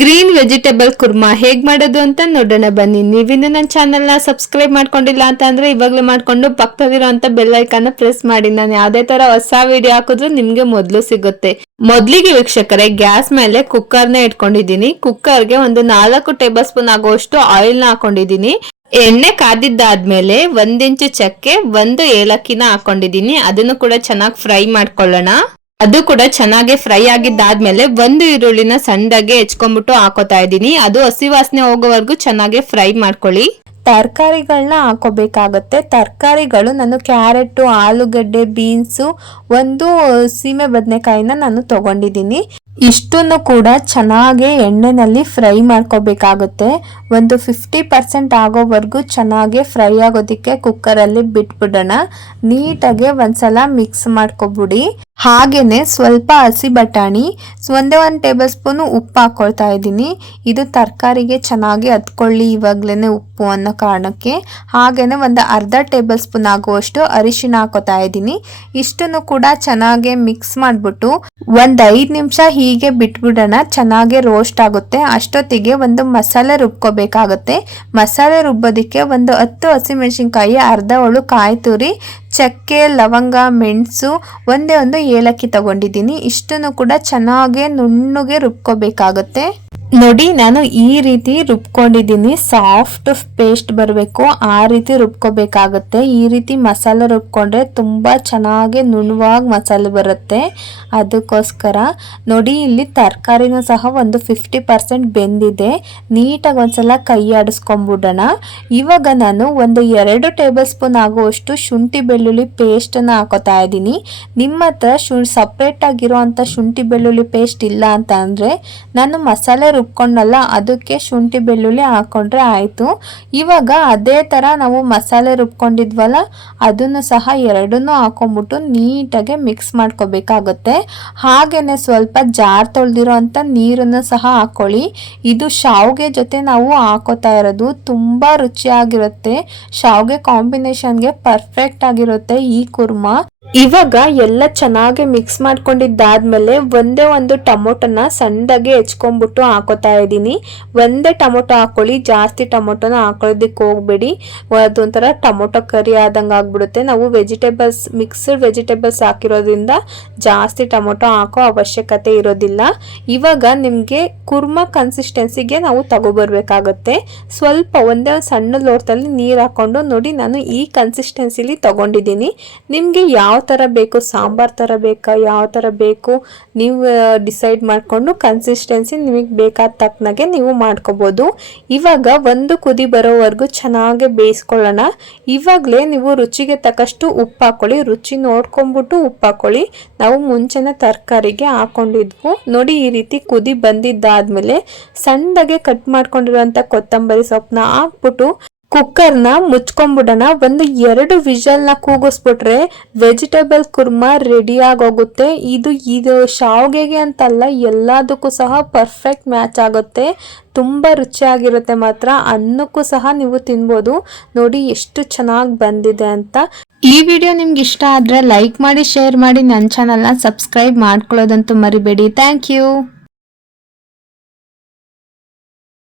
Green vegetable Kurma ಹೇಗ್ ಮಾಡೋದು ಅಂತ ನೋಡೋಣ ಬನ್ನಿ. ನೀವಿನ್ನು ನನ್ನ ಚಾನೆಲ್ ನ ಸಬ್ಸ್ಕ್ರೈಬ್ ಮಾಡ್ಕೊಂಡಿಲ್ಲ ಅಂತ ಅಂದ್ರೆ ಇವಾಗಲೇ ಮಾಡ್ಕೊಂಡು ಪಕ್ಕದಲ್ಲಿರುವಂತ ಬೆಲ್ ಐಕಾನ್ ಪ್ರೆಸ್ ಮಾಡಿ. ನಾನು ಯಾವ್ದೇ ತರ ಹೊಸ ವಿಡಿಯೋ ಹಾಕಿದ್ರು ನಿಮ್ಗೆ ಮೊದಲು ಸಿಗುತ್ತೆ. ಮೊದಲಿಗೆ ವೀಕ್ಷಕರೇ, ಗ್ಯಾಸ್ ಮೇಲೆ ಕುಕ್ಕರ್ ನ ಇಟ್ಕೊಂಡಿದ್ದೀನಿ. ಕುಕ್ಕರ್ಗೆ ಒಂದು 4 ಟೇಬಲ್ ಸ್ಪೂನ್ ಆಗುವಷ್ಟು ಆಯಿಲ್ ನ ಹಾಕೊಂಡಿದ್ದೀನಿ. ಎಣ್ಣೆ ಕಾದಿದ್ದಾದ್ಮೇಲೆ 1 ಇಂಚು ಚಕ್ಕೆ, 1 ಏಲಕ್ಕಿನ ಹಾಕೊಂಡಿದ್ದೀನಿ. ಅದನ್ನು ಕೂಡ ಚೆನ್ನಾಗಿ ಫ್ರೈ ಮಾಡ್ಕೊಳ್ಳೋಣ. ಅದು ಕೂಡ ಚೆನ್ನಾಗಿ ಫ್ರೈ ಆಗಿದ್ದಾದ್ಮೇಲೆ 1 ಈರುಳ್ಳಿನ ಸಣ್ಣದಾಗಿ ಹೆಚ್ಕೊಂಡ್ಬಿಟ್ಟು ಹಾಕೋತಾ ಇದ್ದೀನಿ. ಅದು ಹಸಿ ವಾಸನೆ ಹೋಗೋವರೆಗೂ ಚೆನ್ನಾಗಿ ಫ್ರೈ ಮಾಡ್ಕೊಳ್ಳಿ. ತರಕಾರಿಗಳನ್ನ ಹಾಕೋಬೇಕಾಗತ್ತೆ. ತರಕಾರಿಗಳು ನಾನು ಕ್ಯಾರೆಟ್, ಆಲೂಗಡ್ಡೆ, ಬೀನ್ಸು, 1 ಸೀಮೆ ಬದನೆಕಾಯಿನ ನಾನು ತಗೊಂಡಿದ್ದೀನಿ. ಇಷ್ಟನ್ನು ಕೂಡ ಚೆನ್ನಾಗಿ ಎಣ್ಣೆನಲ್ಲಿ ಫ್ರೈ ಮಾಡ್ಕೋಬೇಕಾಗುತ್ತೆ. ಒಂದು 50% ಆಗೋವರೆಗೂ ಚೆನ್ನಾಗಿ ಫ್ರೈ ಆಗೋದಕ್ಕೆ ಕುಕ್ಕರಲ್ಲಿ ಬಿಟ್ಬಿಡೋಣ. ನೀಟಾಗಿ ಒಂದ್ಸಲ ಮಿಕ್ಸ್ ಮಾಡ್ಕೊಬಿಡಿ. ಹಾಗೇನೆ ಸ್ವಲ್ಪ ಹಸಿ ಬಟಾಣಿ, 1 ಟೇಬಲ್ ಸ್ಪೂನ್ ಉಪ್ಪು ಹಾಕೊಳ್ತಾ ಇದ್ದೀನಿ. ಇದು ತರಕಾರಿಗೆ ಚೆನ್ನಾಗಿ ಹತ್ಕೊಳ್ಳಿ ಇವಾಗ್ಲೇನೆ ಉಪ್ಪು ಅನ್ನೋ ಕಾರಣಕ್ಕೆ. ಹಾಗೇನೆ ಒಂದು ಅರ್ಧ ಟೇಬಲ್ ಸ್ಪೂನ್ ಆಗುವಷ್ಟು ಅರಿಶಿನ ಹಾಕೋತಾ ಇದ್ದೀನಿ. ಇಷ್ಟನ್ನು ಕೂಡ ಚೆನ್ನಾಗಿ ಮಿಕ್ಸ್ ಮಾಡ್ಬಿಟ್ಟು ಒಂದ್ 5 ನಿಮಿಷ ಹೀಗೆ ಬಿಟ್ಬಿಡೋಣ. ಚೆನ್ನಾಗಿ ರೋಸ್ಟ್ ಆಗುತ್ತೆ. ಅಷ್ಟೊತ್ತಿಗೆ ಒಂದು ಮಸಾಲೆ ರುಬ್ಕೋಬೇಕಾಗುತ್ತೆ. ಮಸಾಲೆ ರುಬ್ಬೋದಿಕ್ಕೆ ಒಂದು 10 ಹಸಿಮೆಣಸಿನ್ಕಾಯಿ, ಅರ್ಧ ಹೋಳು ಕಾಯಿ ತುರಿ, ಚಕ್ಕೆ, ಲವಂಗ, ಮೆಣಸು, ಒಂದು ಏಲಕ್ಕಿ ತಗೊಂಡಿದ್ದೀನಿ. ಇಷ್ಟನ್ನು ಕೂಡ ಚೆನ್ನಾಗಿ ನುಣ್ಣಗೆ ರುಬ್ಕೋಬೇಕಾಗುತ್ತೆ. ನೋಡಿ, ನಾನು ಈ ರೀತಿ ರುಬ್ಕೊಂಡಿದ್ದೀನಿ. ಸಾಫ್ಟ್ ಪೇಸ್ಟ್ ಬರಬೇಕು, ಆ ರೀತಿ ರುಬ್ಕೋಬೇಕಾಗುತ್ತೆ. ಈ ರೀತಿ ಮಸಾಲೆ ರುಬ್ಕೊಂಡ್ರೆ ತುಂಬಾ ಚೆನ್ನಾಗಿ ನುಣ್ಣವಾಗಿ ಮಸಾಲೆ ಬರುತ್ತೆ. ಅದಕ್ಕೋಸ್ಕರ ನೋಡಿ, ಇಲ್ಲಿ ತರಕಾರಿನೂ ಸಹ ಒಂದು 50% ಬೆಂದಿದೆ. ನೀಟಾಗಿ ಒಂದ್ಸಲ ಕೈ ಆಡಿಸ್ಕೊಂಡ್ಬಿಡೋಣ. ಇವಾಗ ನಾನು ಒಂದು 2 ಟೇಬಲ್ ಸ್ಪೂನ್ ಆಗುವಷ್ಟು ಶುಂಠಿ ಬೆಳ್ಳುಳ್ಳಿ ಪೇಸ್ಟನ್ನು ಹಾಕೋತಾ ಇದ್ದೀನಿ. ನಿಮ್ಮ ಹತ್ರ ಸಪ್ರೇಟ್ ಆಗಿರೋಂಥ ಶುಂಠಿ ಬೆಳ್ಳುಳ್ಳಿ ಪೇಸ್ಟ್ ಇಲ್ಲ ಅಂತ ಅಂದರೆ ನಾನು ಮಸಾಲೆ ರುಬ್ಕೊಂಡಲ್ಲ, ಅದಕ್ಕೆ ಶುಂಠಿ ಬೆಳ್ಳುಳ್ಳಿ ಹಾಕೊಂಡ್ರೆ ಆಯಿತು. ಇವಾಗ ಅದೇ ಥರ ನಾವು ಮಸಾಲೆ ರುಬ್ಕೊಂಡಿದ್ವಲ್ಲ, ಅದನ್ನು ಸಹ ಎರಡನ್ನೂ ಹಾಕೊಂಡ್ಬಿಟ್ಟು ನೀಟಾಗಿ ಮಿಕ್ಸ್ ಮಾಡ್ಕೋಬೇಕಾಗುತ್ತೆ. ಹಾಗೇನೆ ಸ್ವಲ್ಪ ಜಾರ್ ತೊಳೆದಿರೋ ಅಂಥ ನೀರನ್ನು ಸಹ ಹಾಕೊಳ್ಳಿ. ಇದು ಶಾವ್ಗೆ ಜೊತೆ ನಾವು ಹಾಕೋತಾ ಇರೋದು. ತುಂಬ ರುಚಿಯಾಗಿರುತ್ತೆ. ಶಾವ್ಗೆ ಕಾಂಬಿನೇಷನ್ಗೆ ಪರ್ಫೆಕ್ಟ್ ಆಗಿರುತ್ತೆ ಈ ಕುರ್ಮಾ. ಇವಾಗ ಎಲ್ಲ ಚೆನ್ನಾಗಿ ಮಿಕ್ಸ್ ಮಾಡ್ಕೊಂಡಿದ್ದಾದ್ಮೇಲೆ ಒಂದು ಟೊಮೊಟೊನ ಸಣ್ಣದಾಗಿ ಹೆಚ್ಕೊಂಡ್ಬಿಟ್ಟು ಹಾಕೋತಾ ಇದ್ದೀನಿ. 1 ಟೊಮೊಟೊ ಹಾಕೊಳ್ಳಿ, ಜಾಸ್ತಿ ಟೊಮೊಟೊನ ಹಾಕೊಳ್ಳೋದಕ್ಕೆ ಹೋಗ್ಬೇಡಿ. ಅದೊಂಥರ ಟೊಮೊಟೊ ಕರಿ ಆದಂಗೆ ಆಗ್ಬಿಡುತ್ತೆ. ನಾವು ಮಿಕ್ಸ್ಡ್ ವೆಜಿಟೇಬಲ್ಸ್ ಹಾಕಿರೋದ್ರಿಂದ ಜಾಸ್ತಿ ಟೊಮೊಟೊ ಹಾಕೋ ಅವಶ್ಯಕತೆ ಇರೋದಿಲ್ಲ. ಇವಾಗ ನಿಮಗೆ ಕುರ್ಮಾ ಕನ್ಸಿಸ್ಟೆನ್ಸಿಗೆ ನಾವು ತಗೊಬರ್ಬೇಕಾಗತ್ತೆ. ಸ್ವಲ್ಪ ಒಂದೇ ಸಣ್ಣ ಲೋಟದಲ್ಲಿ ನೀರು ಹಾಕೊಂಡು ನೋಡಿ, ನಾನು ಈ ಕನ್ಸಿಸ್ಟೆನ್ಸಿಲಿ ತಗೊಂಡಿದ್ದೀನಿ. ನಿಮಗೆ ಯಾವ ಥರ ಬೇಕು, ಸಾಂಬಾರ್ ಥರ ಬೇಕಾ, ಯಾವ ಥರ ಬೇಕು ನೀವು ಡಿಸೈಡ್ ಮಾಡಿಕೊಂಡು ಕನ್ಸಿಸ್ಟೆನ್ಸಿ ನಿಮಗೆ ಬೇಕಾದ ತಕ್ಕನಾಗೆ ನೀವು ಮಾಡ್ಕೋಬೋದು. ಇವಾಗ 1 ಕುದಿ ಬರೋವರೆಗೂ ಚೆನ್ನಾಗಿ ಬೇಯಿಸ್ಕೊಳ್ಳೋಣ. ಇವಾಗಲೇ ನೀವು ರುಚಿಗೆ ತಕ್ಕಷ್ಟು ಉಪ್ಪು ಹಾಕೊಳ್ಳಿ. ರುಚಿ ನೋಡ್ಕೊಂಡ್ಬಿಟ್ಟು ಉಪ್ಪು ಹಾಕೊಳ್ಳಿ. ನಾವು ಮುಂಚೆನೇ ತರಕಾರಿಗೆ ಹಾಕೊಂಡಿದ್ವು. ನೋಡಿ, ಈ ರೀತಿ ಕುದಿ ಬಂದಿದ್ದಾದ್ಮೇಲೆ ಸಣ್ಣದಾಗೆ ಕಟ್ ಮಾಡ್ಕೊಂಡಿರುವಂಥ ಕೊತ್ತಂಬರಿ ಸೊಪ್ಪನ್ನ ಹಾಕ್ಬಿಟ್ಟು ಕುಕ್ಕರ್ನ ಮುಚ್ಕೊಂಡ್ಬಿಡೋಣ. 2 ವಿಷಲ್ನ ಕೂಗಿಸ್ಬಿಟ್ರೆ ವೆಜಿಟೇಬಲ್ ಕುರ್ಮಾ ರೆಡಿ ಆಗೋಗುತ್ತೆ. ಇದು ಶಾವ್ಗೆಗೆ ಅಂತಲ್ಲ, ಎಲ್ಲದಕ್ಕೂ ಸಹ ಪರ್ಫೆಕ್ಟ್ ಮ್ಯಾಚ್ ಆಗುತ್ತೆ. ತುಂಬ ರುಚಿಯಾಗಿರುತ್ತೆ ಮಾತ್ರ. ಅನ್ನಕ್ಕೂ ಸಹ ನೀವು ತಿನ್ಬೋದು. ನೋಡಿ ಎಷ್ಟು ಚೆನ್ನಾಗಿ ಬಂದಿದೆ ಅಂತ. ಈ ವಿಡಿಯೋ ನಿಮ್ಗೆ ಇಷ್ಟ ಆದರೆ ಲೈಕ್ ಮಾಡಿ, ಶೇರ್ ಮಾಡಿ, ನನ್ನ ಚಾನಲ್ನ ಸಬ್ಸ್ಕ್ರೈಬ್ ಮಾಡ್ಕೊಳ್ಳೋದಂತೂ ಮರಿಬೇಡಿ. Thank you.